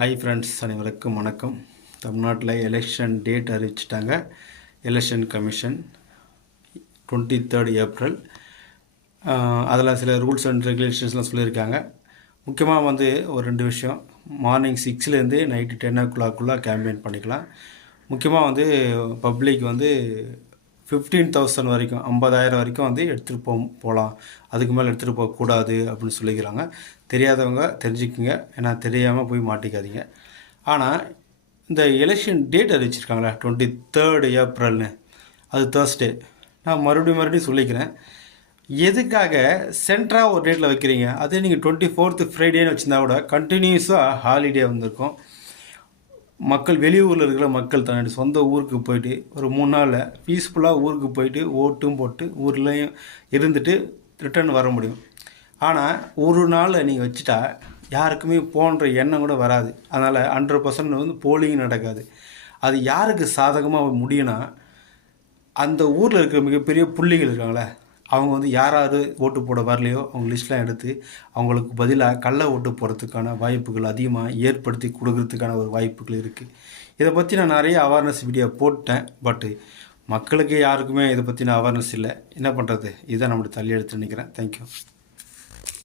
Hi friends, அனைவருக்கும் வணக்கம். தமிழ்நாட்டில் எலெக்ஷன் டேட் அறிவிச்சிட்டாங்க. Election commission 23 April. அதில் சில ரூல்ஸ் அண்ட் ரெகுலேஷன்ஸ்லாம் சொல்லியிருக்காங்க. முக்கியமாக ஒரு 2 விஷயம். மார்னிங் 6லேருந்து நைட்டு 10 o'clock கேம்பெயின் பண்ணிக்கலாம். முக்கியமாக பப்ளிக் 15,000 வரைக்கும் 50,000 வரைக்கும் எடுத்துகிட்டு போகலாம். அதுக்கு மேலே எடுத்துகிட்டு போகக்கூடாது அப்படின்னு சொல்லிக்கிறாங்க. தெரியாதவங்க தெரிஞ்சுக்குங்க, ஏன்னா தெரியாமல் போய் மாட்டிக்காதீங்க. ஆனால் இந்த எலெக்ஷன் டேட் அறிவிச்சிருக்காங்களே 23 ஏப்ரல்னு, அது தேர்ஸ்டே. நான் மறுபடியும் சொல்லிக்கிறேன், எதுக்காக சென்ட்ராக ஒரு டேட்டில் வைக்கிறீங்க? அதே நீங்கள் 24th ஃப்ரைடேன்னு வச்சுருந்தா கூட கண்டினியூஸாக ஹாலிடே வந்திருக்கும். மக்கள் வெளியூரில் இருக்கிற மக்கள் தன்னுடைய சொந்த ஊருக்கு போயிட்டு ஒரு 3 நாளில் பீஸ்ஃபுல்லாக ஊருக்கு போயிட்டு ஓட்டும் போட்டு ஊர்லேயும் இருந்துட்டு ரிட்டர்ன் வர முடியும். ஆனால் ஒரு நாளில் நீங்கள் வச்சுட்டா யாருக்குமே போன்ற எண்ணம் கூட வராது. அதனால் 100% போலிங் நடக்காது. அது யாருக்கு சாதகமாக முடியும்னா, அந்த ஊரில் இருக்கிற மிகப்பெரிய புள்ளிகள் இருக்காங்களே, அவங்க யாராவது ஓட்டு போட வரலையோ அவங்க லிஸ்ட்லாம் எடுத்து அவங்களுக்கு பதிலாக கள்ள ஓட்டு போகிறதுக்கான வாய்ப்புகள் அதிகமாக ஏற்படுத்தி கொடுக்கறதுக்கான ஒரு வாய்ப்புகள் இருக்குது. இதை பற்றி நான் நிறைய அவேர்னஸ் வீடியோ போட்டேன். பட்டு மக்களுக்கு யாருக்குமே இதை பற்றின அவேர்னஸ் இல்லை. என்ன பண்ணுறது? இதை நம்மளுக்கு தள்ளி எடுத்து நினைக்கிறேன். தேங்க்யூ.